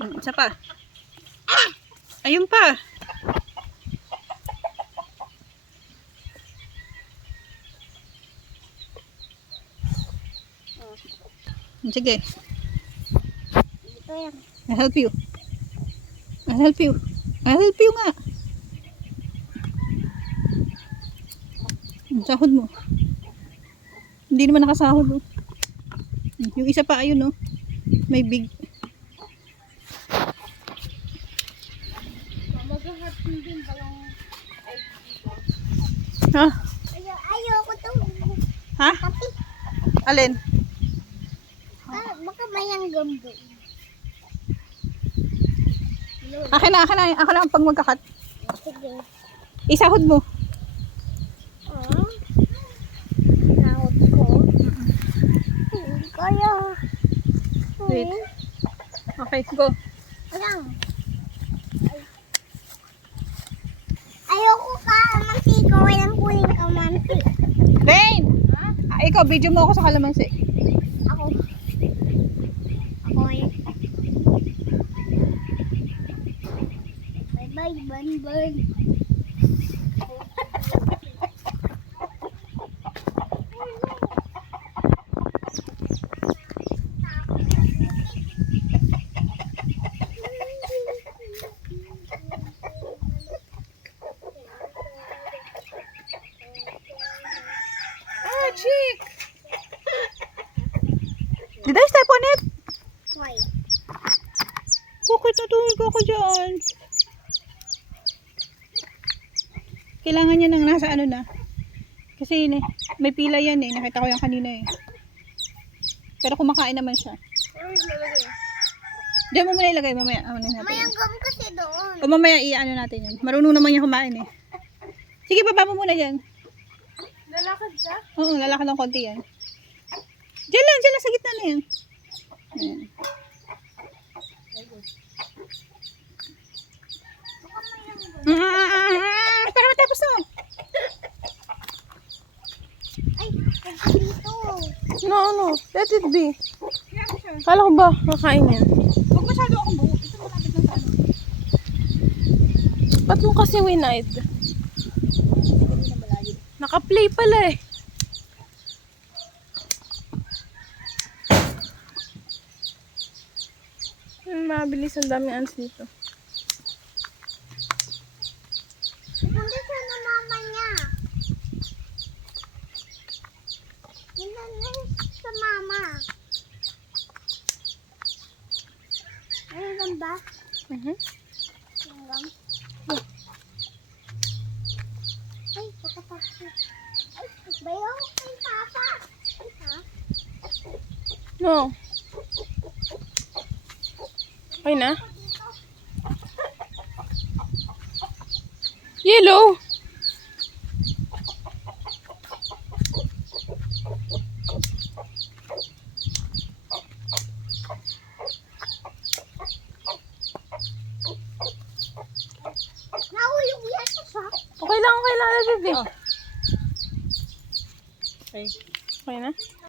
Isa pa. Ayun pa. Sige. Ito yan. I'll help you. I'll help you. I'll help you nga. Ang sahod mo. Hindi naman nakasahod oh. Yung isa pa ayun oh. May big. Mag-hatin din balong Ha? ayoko to. Ha? Tapi, Alin? baka mayanggam doon. Akin na, akin na. Ako lang pag magkakat. Sige. Isahod mo. Sahod ko. Hindi kaya. Wait. Okay, go. Ayan. Ayoko ka, manti ko. Walang kuling ka, manti. Rain! Ikaw, video mo ako sa kalamansi. Ako. Ako eh. Bye-bye, Banban. Ah, chick! Did I step on it? Why? Bakit natuloy ko ako dyan? Kailangan niya nang nasa ano na. Kasi may pila yan eh. Nakita ko yan kanina eh. Pero kumakain naman siya. Diyan mo muna ilagay. Mamaya. Mayanggam kasi doon. O mamaya i-ano natin yan. Marunong naman niya kumain eh. Sige, baba mo muna dyan. Lalakad siya? Oo, lalakad ng konti yan. Diyan lang sa gitna na yan. Ayan. Para matapos na. Ay, dito. No. Let it be. Kala ko ba kakain yan? Huwag masyado akong buo. Ito malapit lang sa ano. Ba't mo kasi winide? Naka-play pala eh. Mabilis ang daming ants dito. Punta siya na mama niya. Punta na sa mama. Ano ba? Langgam? Ay, pagkapasok. Ay, bayaw kay papa. Ay, ha? No. Okay na? Yellow. Nahulog yan siya. Okay lang, let it be. Okay. Okay na?